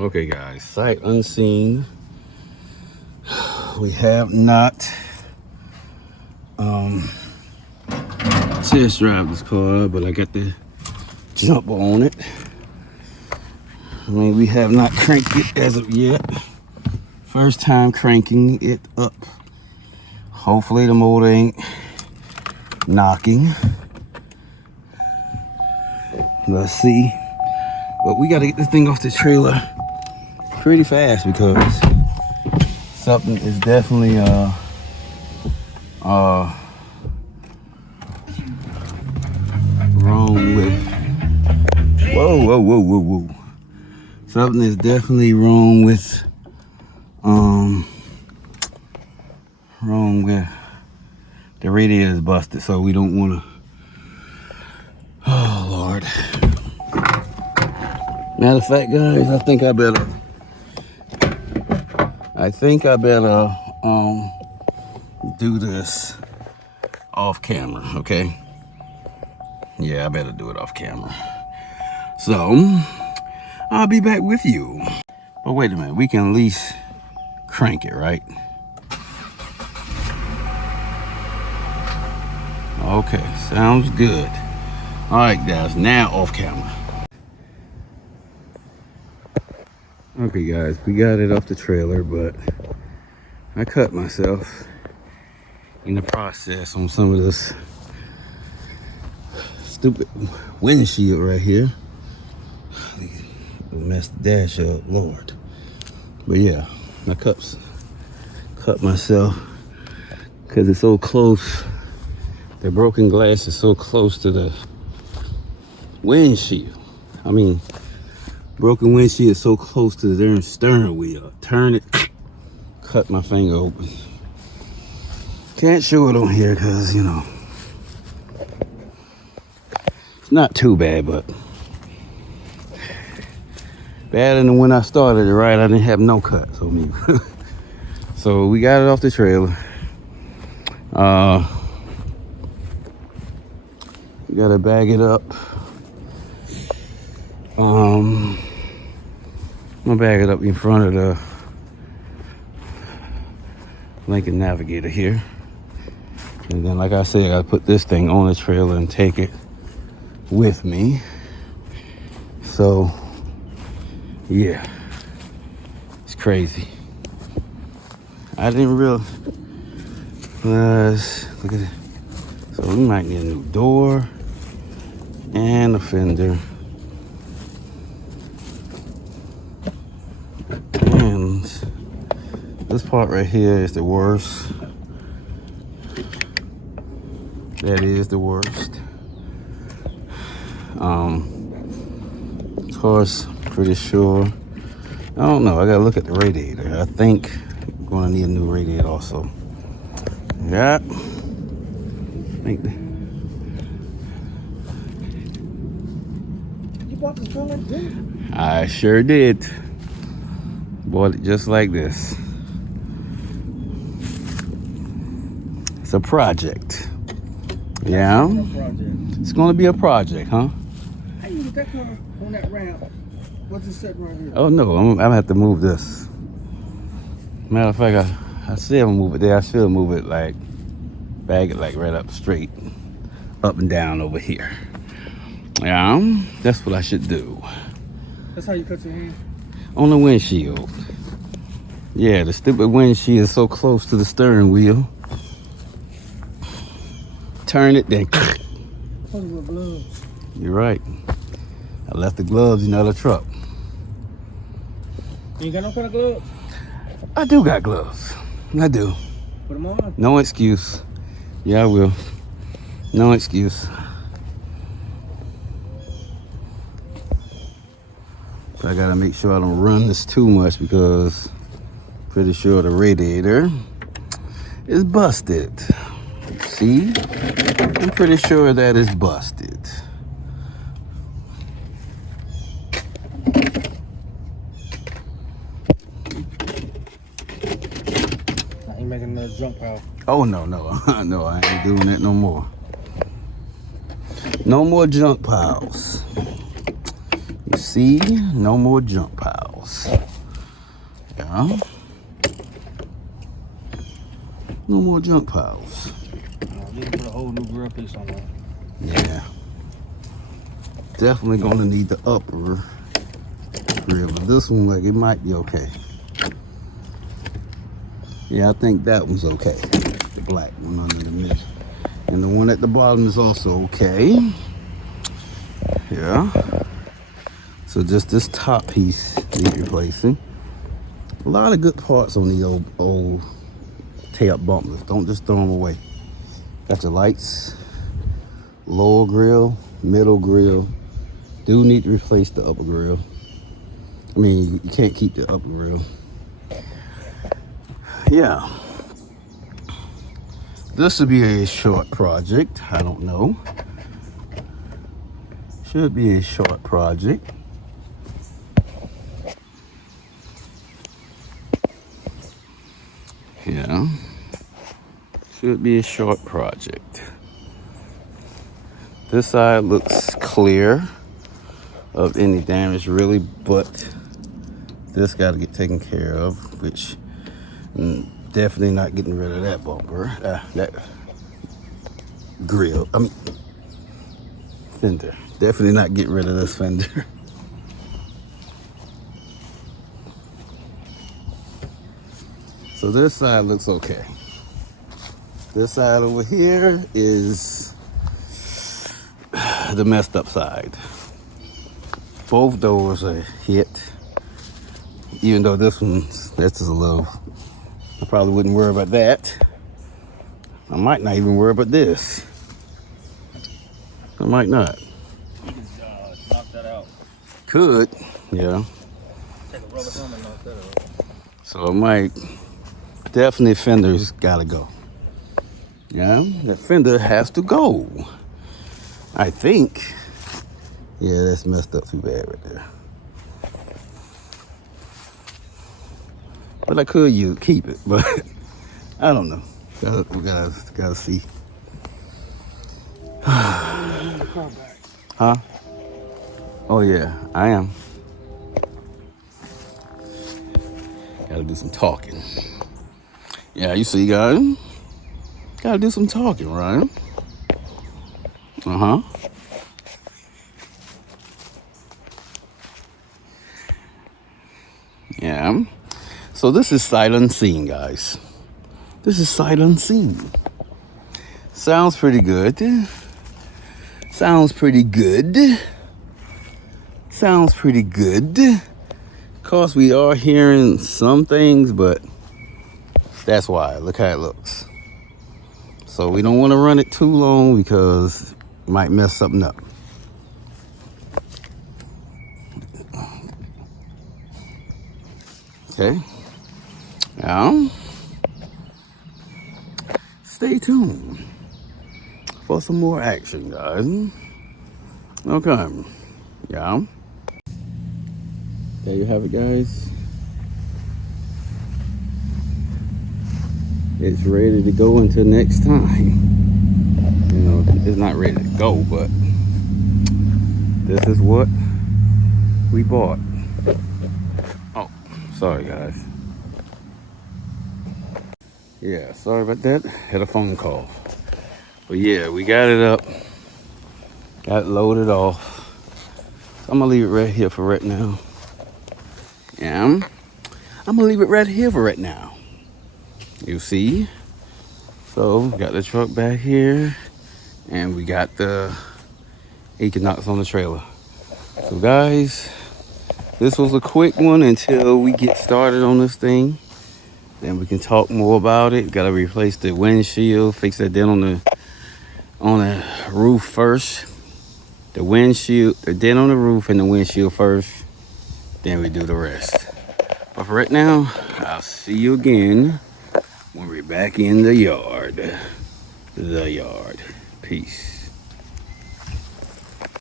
Okay, guys, sight unseen. We have not test drive this car, but I got the jump on it. I mean, we have not cranked it as of yet. First time cranking it up. Hopefully the motor ain't knocking. Let's see. But we gotta get this thing off the trailer pretty fast because something is definitely wrong with. Whoa. Something is definitely wrong with the radiator is busted, so we don't want to. Oh Lord. Matter of fact, guys, I think I better do this off camera, okay? Yeah, I better do it off camera. So I'll be back with you. But wait a minute, we can at least crank it, right? Okay, sounds good. All right, guys, now off camera. Okay, guys, we got it off the trailer, but I cut myself in the process on some of this stupid windshield right here. Messed the dash up, Lord. But yeah, I cut myself because it's so close. The broken glass is so close to the windshield. I mean, broken windshield is so close to the darn steering wheel. Turn it, cut my finger open. Can't show it on here because, you know, it's not too bad, but better than when I started it, right? I didn't have no cuts on me. So we got it off the trailer. We gotta bag it up. I'm gonna bag it up in front of the Lincoln Navigator here. And then, like I said, I gotta put this thing on the trailer and take it with me. So, yeah, it's crazy. I didn't realize, look at it. So we might need a new door and a fender. And this part right here is the worst. That is the worst. Car's pretty sure. I don't know. I gotta look at the radiator. I think I'm gonna need a new radiator also. Yeah. You bought this car like this? I sure did. Bought it just like this. It's a project. Yeah. It's gonna be a project, huh? How you get that car on that ramp? What's it set right here? Oh no, I'm gonna have to move this. Matter of fact, I said I'm gonna move it there. I should move it like, bag it like right up straight, up and down over here. Yeah, that's what I should do. That's how you cut your hand? On the windshield. Yeah, the stupid windshield is so close to the steering wheel. Turn it, then. With gloves. You're right. I left the gloves in the other truck. You ain't got no kind of gloves? I do got gloves. I do. Put them on. No excuse. Yeah, I will. No excuse. But I gotta make sure I don't run this too much because pretty sure the radiator is busted. See? I'm pretty sure that is busted. I ain't making another jump pile. Oh, no. No, I ain't doing that no more. No more junk piles. You see? No more junk piles. piles. Yeah. No more junk piles. You can put a whole new grill piece on there. Yeah. Definitely gonna need the upper grill, but this one, like, it might be okay. Yeah, I think that one's okay. The black one under the middle. And the one at the bottom is also okay. Yeah. So just this top piece need replacing. A lot of good parts on the old tail bumpers. Don't just throw them away. Got your lights, lower grill, middle grill. Do need to replace the upper grill. I mean, you can't keep the upper grill. Yeah. This would be a short project. I don't know. Should be a short project. Yeah. Should be a short project. This side looks clear of any damage really, but this got to get taken care of, which definitely not getting rid of that bumper, that grill. I mean, fender. Definitely not getting rid of this fender. So this side looks okay. This side over here is the messed up side. Both doors are hit. Even though this one's, this is a little, I probably wouldn't worry about that. I might not even worry about this. I might not. You can knock that out. Could, yeah. Take a rubber thumb and knock that out. So I might, definitely fender's gotta go. Yeah, that fender has to go. I think. Yeah, that's messed up too bad right there. But I could keep it, but I don't know. We gotta see. Huh? Oh yeah, I am. Gotta do some talking. Yeah, you see, guys. Gotta do some talking, right? Uh-huh. Yeah. So this is sight unseen, guys. This is sight unseen. Sounds pretty good. Sounds pretty good. Sounds pretty good. Of course, we are hearing some things, but that's why. Look how it looks. So we don't want to run it too long because it might mess something up. Okay. Now, stay tuned for some more action, guys. Okay. Yeah. There you have it, guys. It's ready to go until next time. You know, it's not ready to go, but this is what we bought. Oh, sorry, guys. Yeah, sorry about that. Had a phone call. But yeah, we got it up. Got it loaded off. So I'm gonna leave it right here for right now. Yeah, I'm gonna leave it right here for right now. You see? So, got the truck back here. And we got the Equinox on the trailer. So guys, this was a quick one until we get started on this thing. Then we can talk more about it. Got to replace the windshield, fix that dent on the roof first. The windshield, the dent on the roof and the windshield first. Then we do the rest. But for right now, I'll see you again when we're back in the yard. Peace.